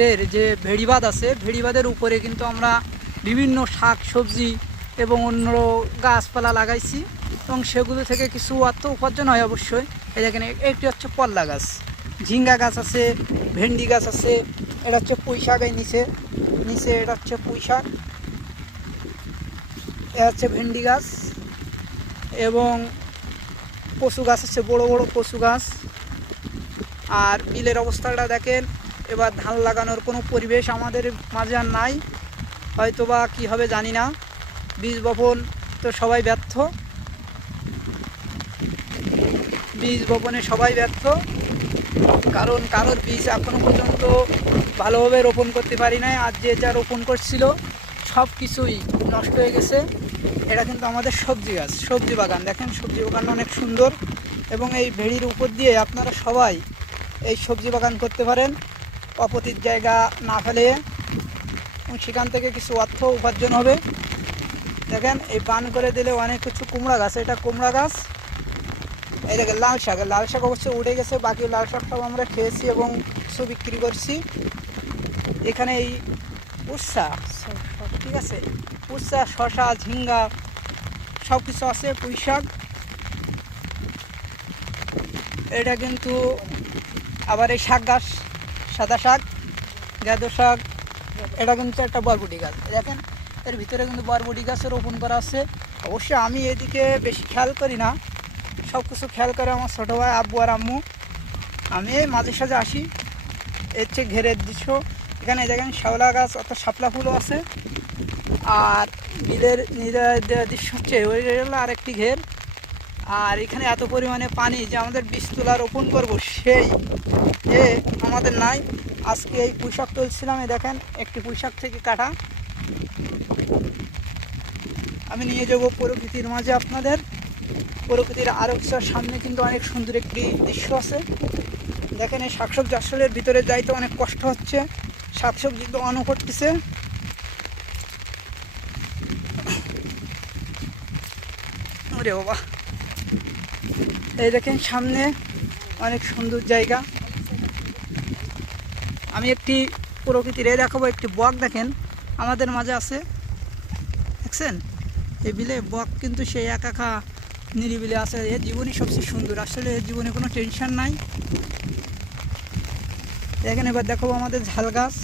এর যে ভেড়িবাঁধ আছে, ভেড়িবাঁধের উপরে কিন্তু আমরা বিভিন্ন শাক সবজি এবং অন্য গাছপালা লাগাইছি এবং সেগুলো থেকে কিছু অর্থ উপার্জন হয় অবশ্যই। এই দেখেন, একটি হচ্ছে পল্লা গাছ, ঝিঙ্গা গাছ আছে, ভেন্ডি গাছ আছে, এটা হচ্ছে পুঁই শাক, এই নিচে নিচে এটা হচ্ছে পুঁই শাক, এটা হচ্ছে ভেন্ডি গাছ এবং কচু গাছ আছে, বড় বড় কচু গাছ। আর বিলের অবস্থাটা দেখেন। এবার ধান লাগানোর কোনো পরিবেশ আমাদের মাঝে আর নাই, হয়তো বা কী হবে জানি না। বীজ বপন তো সবাই ব্যর্থ, বীজ বপনে সবাই ব্যর্থ, কারণ কারোর বীজ এখনও পর্যন্ত ভালোভাবে রোপণ করতে পারি নাই। আর যে যা রোপণ করছিল সব কিছুই নষ্ট হয়ে গেছে। এটা কিন্তু আমাদের সবজি গাছ, সবজি বাগান। দেখেন সবজি বাগান অনেক সুন্দর এবং এই ভেড়ির উপর দিয়ে আপনারা সবাই এই সবজি বাগান করতে পারেন অপতির জায়গা না ফেলে, এবং সেখান থেকে কিছু অর্থ উপার্জন হবে। দেখেন এই বান করে দিলে অনেক কিছু। কুমড়া গাছ, এটা কুমড়া গাছ। এই দেখেন লাল শাক, লাল শাক অবশ্যই উঠে গেছে, বাকি লাল শাকটাও আমরা খেয়েছি এবং কিছু বিক্রি করছি। এখানে এই উচ্ছা, ঠিক আছে, উচ্ছা, শশা, ঝিঙ্গা সব কিছু আছে, পুঁই শাক। এটা কিন্তু আবার এই শাক গাছ, সাদা শাক, গাঁদো শাক, এটা কিন্তু একটা বরবটি গাছ। দেখেন এর ভিতরে কিন্তু বরবটি গাছ রোপণ করা আছে। অবশ্যই আমি এদিকে বেশি খেয়াল করি না, সব কিছু খেয়াল করে আমার ছোটো ভাই, আব্বু আর আম্মু। আমি এই মাঝে সাঝে আসি। এর চেয়ে ঘেরের দৃশ্য এখানে দেখেন, শ্যাওলা গাছ অর্থাৎ শাপলা ফুলও আছে। আর বিলের দৃশ্য হচ্ছে ওই হলো আরেকটি ঘের। আর এখানে এত পরিমাণে পানি যে আমাদের বীজ তোলা রোপণ করবো সেই আমাদের নাই। আজকে এই পুঁই শাক তুলছিলাম, এই দেখেন একটি পুঁই শাক থেকে কাটা। আমি নিয়ে যাবো প্রকৃতির মাঝে আপনাদের। প্রকৃতির আরও সামনে কিন্তু অনেক সুন্দর একটি দৃশ্য আছে। দেখেন এই শাকসবজি আসলের ভিতরে যাইতে অনেক কষ্ট হচ্ছে, শাকসবজি দোয়ানো করতেছে। ওরে বাবা, এই দেখেন সামনে অনেক সুন্দর জায়গা। আমি একটি প্রকৃতির দেখাবো, একটি বক দেখেন আমাদের মাঝে আছে, দেখছেন এই বিলে বক কিন্তু সেই একা নিরিবিলে আছে। এর জীবনই সবচেয়ে সুন্দর, আসলে এর জীবনে কোনো টেনশন নাই। দেখেন এবার দেখাবো আমাদের ঝাল গাছ।